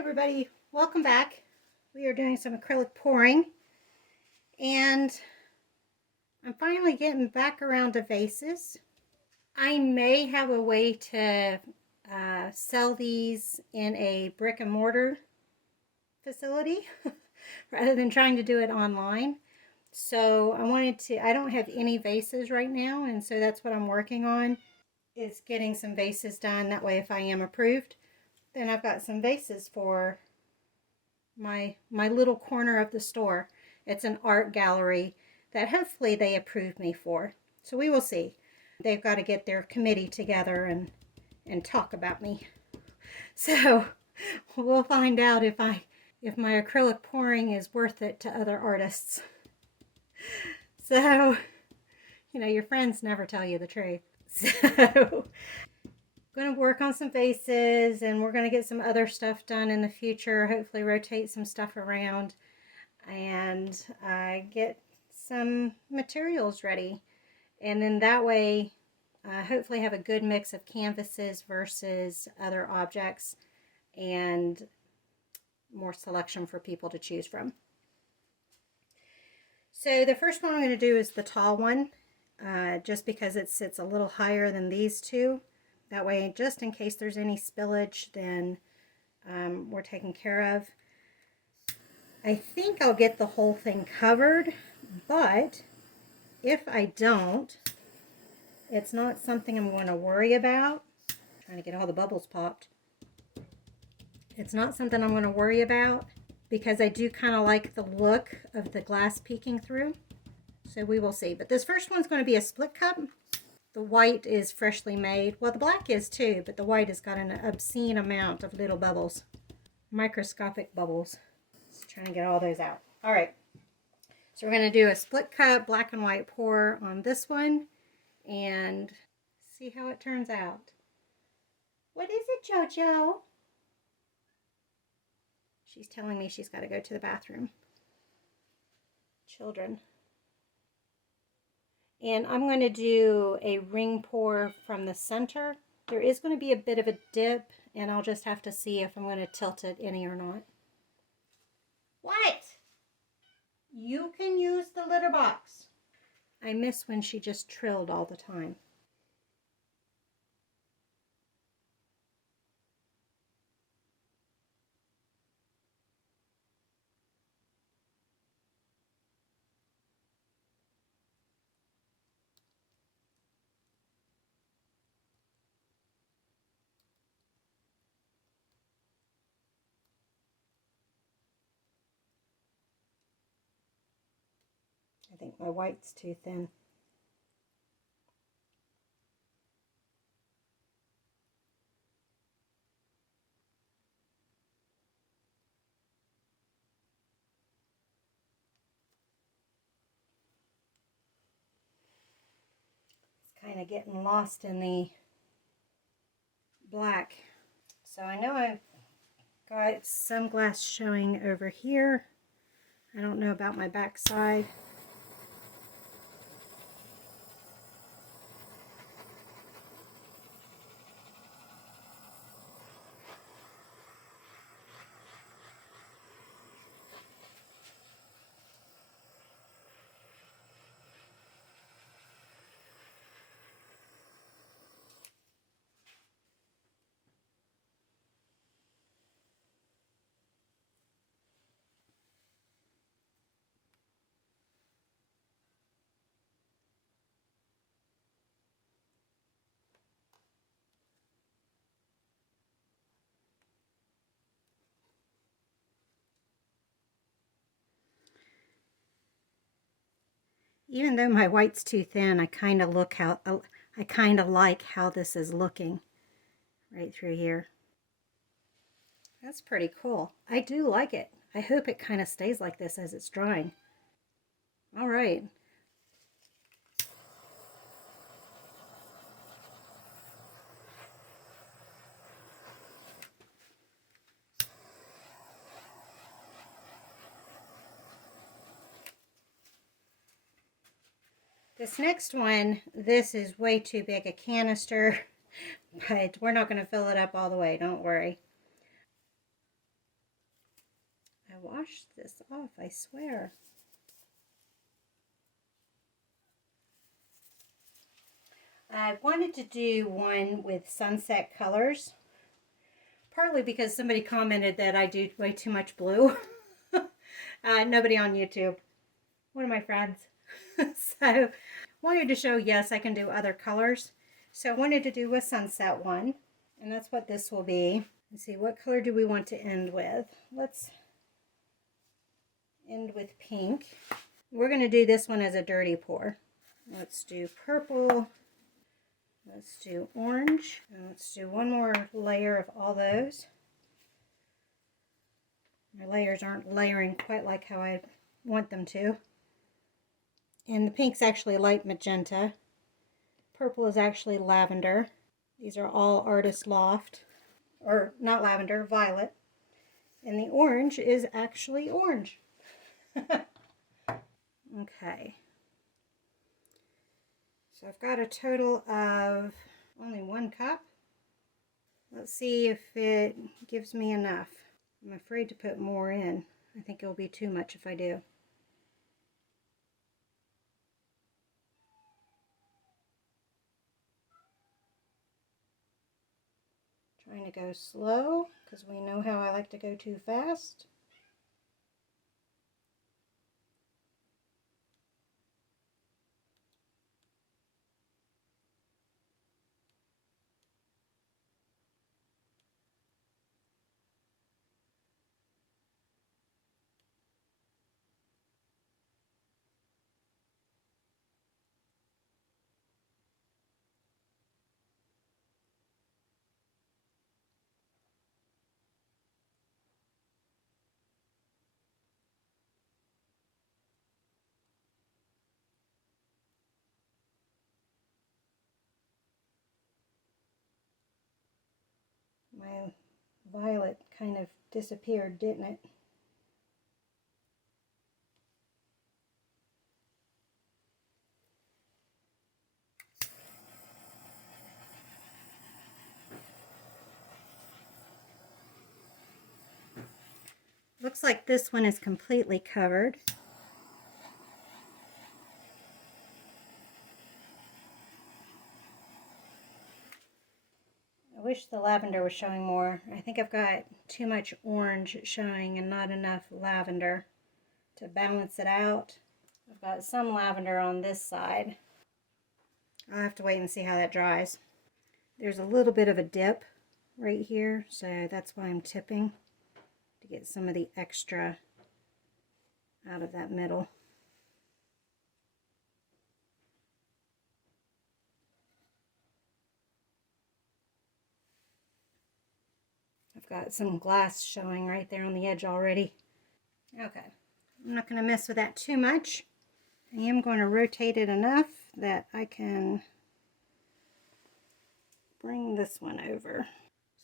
Everybody, welcome back. We are doing some acrylic pouring and I'm finally getting back around to vases. I may have a way to sell these in a brick and mortar facility rather than trying to do it online. So I don't have any vases right now, and so that's what I'm working on, is getting some vases done. That way if I am approved, then I've got some vases for my little corner of the store. It's an art gallery that hopefully they approve me for. So we will see. They've got to get their committee together and talk about me. So we'll find out if my acrylic pouring is worth it to other artists. So, your friends never tell you the truth. So going to work on some vases, and we're going to get some other stuff done in the future. Hopefully rotate some stuff around and get some materials ready. And then that way, hopefully have a good mix of canvases versus other objects and more selection for people to choose from. So the first one I'm going to do is the tall one, just because it sits a little higher than these two. That way, just in case there's any spillage, then we're taken care of. I think I'll get the whole thing covered, but if I don't, it's not something I'm going to worry about. I'm trying to get all the bubbles popped. It's not something I'm going to worry about because I do kind of like the look of the glass peeking through. So we will see. But this first one's going to be a split cup. The white is freshly made. Well, the black is too, but the white has got an obscene amount of little bubbles. Microscopic bubbles. Just trying to get all those out. All right. So we're going to do a split cup black and white pour on this one and see how it turns out. What is it, JoJo? She's telling me she's got to go to the bathroom. Children. And I'm going to do a ring pour from the center. There is going to be a bit of a dip, and I'll just have to see if I'm going to tilt it any or not. What? You can use the litter box. I miss when she just trilled all the time. I think my white's too thin. It's kind of getting lost in the black. So I know I've got some glass showing over here. I don't know about my back side. Even though my white's too thin, I kind of like how this is looking right through here. That's pretty cool. I do like it. I hope it kind of stays like this as it's drying. All right. This next one, this is way too big a canister, but we're not going to fill it up all the way, don't worry. washed this off, I swear. I wanted to do one with sunset colors, partly because somebody commented that I do way too much blue. Nobody on YouTube. One of my friends. So, wanted to show, yes, I can do other colors. So, I wanted to do a sunset one, and that's what this will be. Let's see, what color do we want to end with? Let's end with pink. We're going to do this one as a dirty pour. Let's do purple. Let's do orange. And let's do one more layer of all those. My layers aren't layering quite like how I want them to. And the pink's actually light magenta. Purple is actually lavender. These are all Artist Loft. Or not lavender, violet. And the orange is actually orange. Okay. So I've got a total of only 1 cup. Let's see if it gives me enough. I'm afraid to put more in. I think it'll be too much if I do. Trying to go slow because we know how I like to go too fast. My violet kind of disappeared, didn't it? Looks like this one is completely covered. I wish the lavender was showing more. I think I've got too much orange showing and not enough lavender to balance it out. I've got some lavender on this side. I'll have to wait and see how that dries. There's a little bit of a dip right here, so that's why I'm tipping to get some of the extra out of that middle. I've got some glass showing right there on the edge already. Okay, I'm not going to mess with that too much. I am going to rotate it enough that I can bring this one over.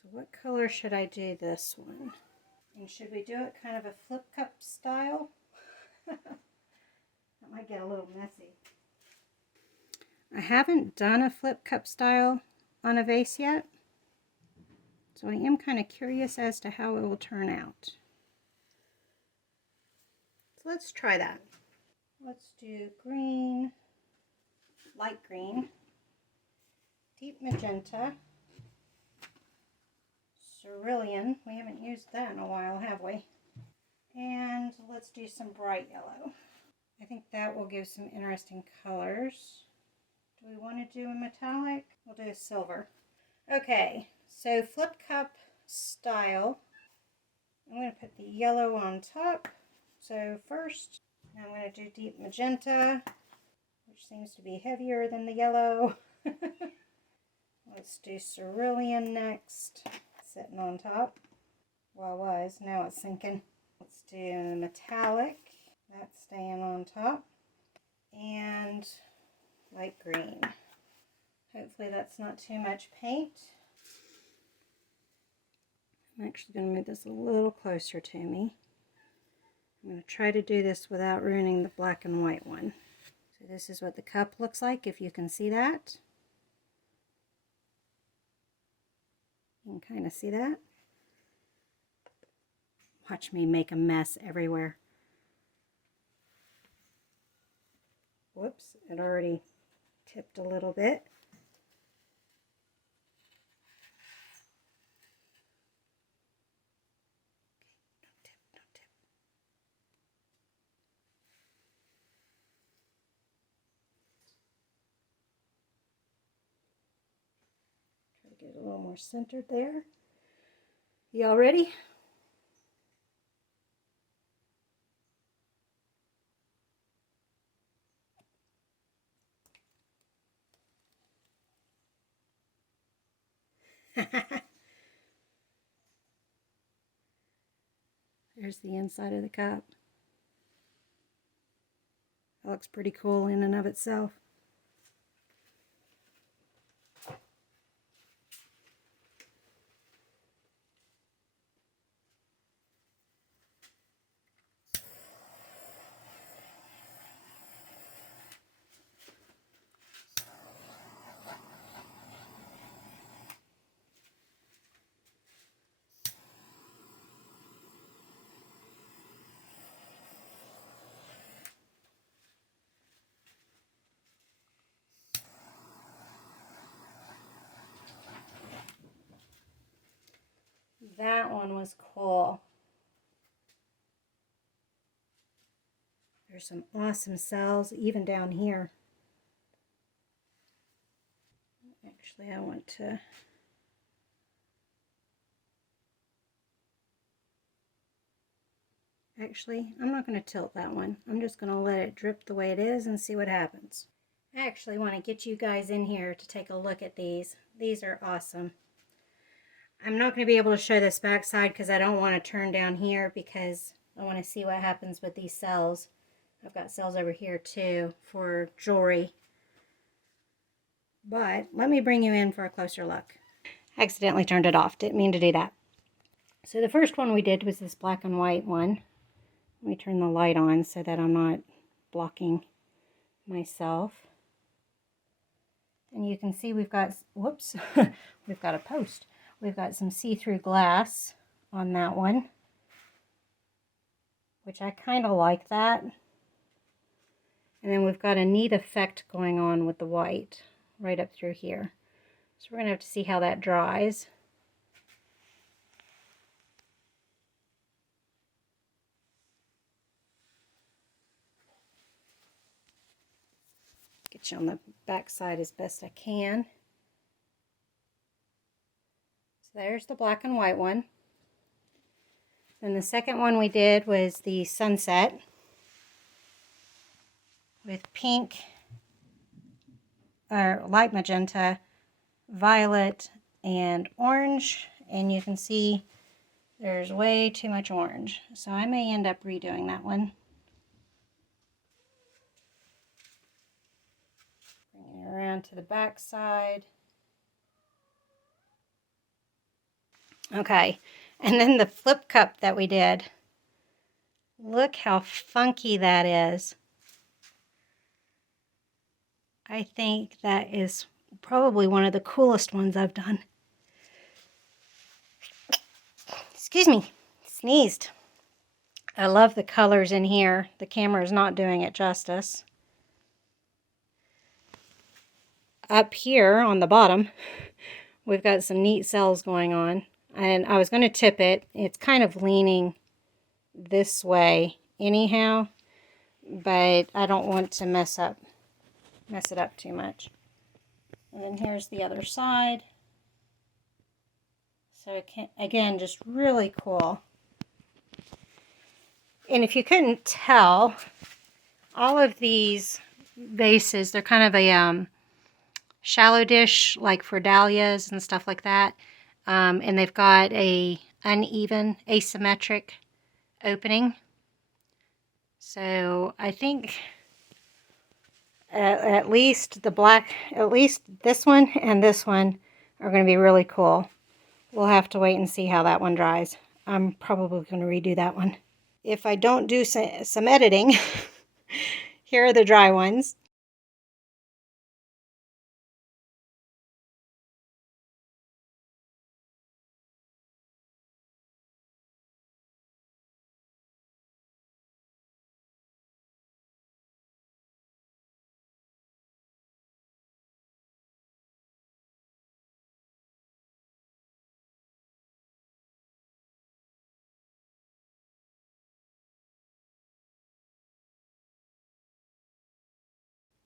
So what color should I do this one? And should we do it kind of a flip cup style? That might get a little messy. I haven't done a flip cup style on a vase yet, so I am kind of curious as to how it will turn out. So let's try that. Let's do green, light green, deep magenta, cerulean. We haven't used that in a while, have we? And let's do some bright yellow. I think that will give some interesting colors. Do we want to do a metallic? We'll do a silver. Okay, so flip cup style. I'm going to put the yellow on top. So first, I'm going to do deep magenta, which seems to be heavier than the yellow. Let's do cerulean next, sitting on top. Well, it was, now it's sinking. Let's do metallic, that's staying on top, and light green. Hopefully that's not too much paint. I'm actually going to move this a little closer to me. I'm going to try to do this without ruining the black and white one. So this is what the cup looks like, if you can see that. You can kind of see that. Watch me make a mess everywhere. Whoops, it already tipped a little bit. Don't tip, don't tip. Try to get it a little more centered there. Y'all ready? There's the inside of the cup. That looks pretty cool in and of itself. That one was cool. There's some awesome cells even down here. Actually, I want to... Actually, I'm not going to tilt that one. I'm just going to let it drip the way it is and see what happens. I actually want to get you guys in here to take a look at these. These are awesome. I'm not going to be able to show this back side because I don't want to turn down here because I want to see what happens with these cells. I've got cells over here too for jewelry. But let me bring you in for a closer look. I accidentally turned it off. Didn't mean to do that. So the first one we did was this black and white one. Let me turn the light on so that I'm not blocking myself. And you can see we've got, whoops, we've got a post. We've got some see-through glass on that one, which I kind of like that. And then we've got a neat effect going on with the white right up through here. So we're going to have to see how that dries. Get you on the back side as best I can. So there's the black and white one. Then the second one we did was the sunset with pink, or light magenta, violet, and orange. And you can see there's way too much orange. So I may end up redoing that one. Bring it around to the back side. Okay, and then the flip cup that we did. Look how funky that is. I think that is probably one of the coolest ones I've done. Excuse me, sneezed. I love the colors in here. The camera is not doing it justice. Up here on the bottom, we've got some neat cells going on. And I was going to tip it. It's kind of leaning this way anyhow, but I don't want to mess it up too much. And then here's the other side. So it can, again, just really cool. And if you couldn't tell, all of these vases, they're kind of a shallow dish, like for dahlias and stuff like that. And they've got a uneven, asymmetric opening. So I think at least the black, at least this one and this one are going to be really cool. We'll have to wait and see how that one dries. I'm probably going to redo that one. If I don't do some editing, here are the dry ones.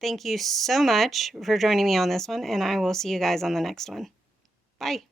Thank you so much for joining me on this one, and I will see you guys on the next one. Bye.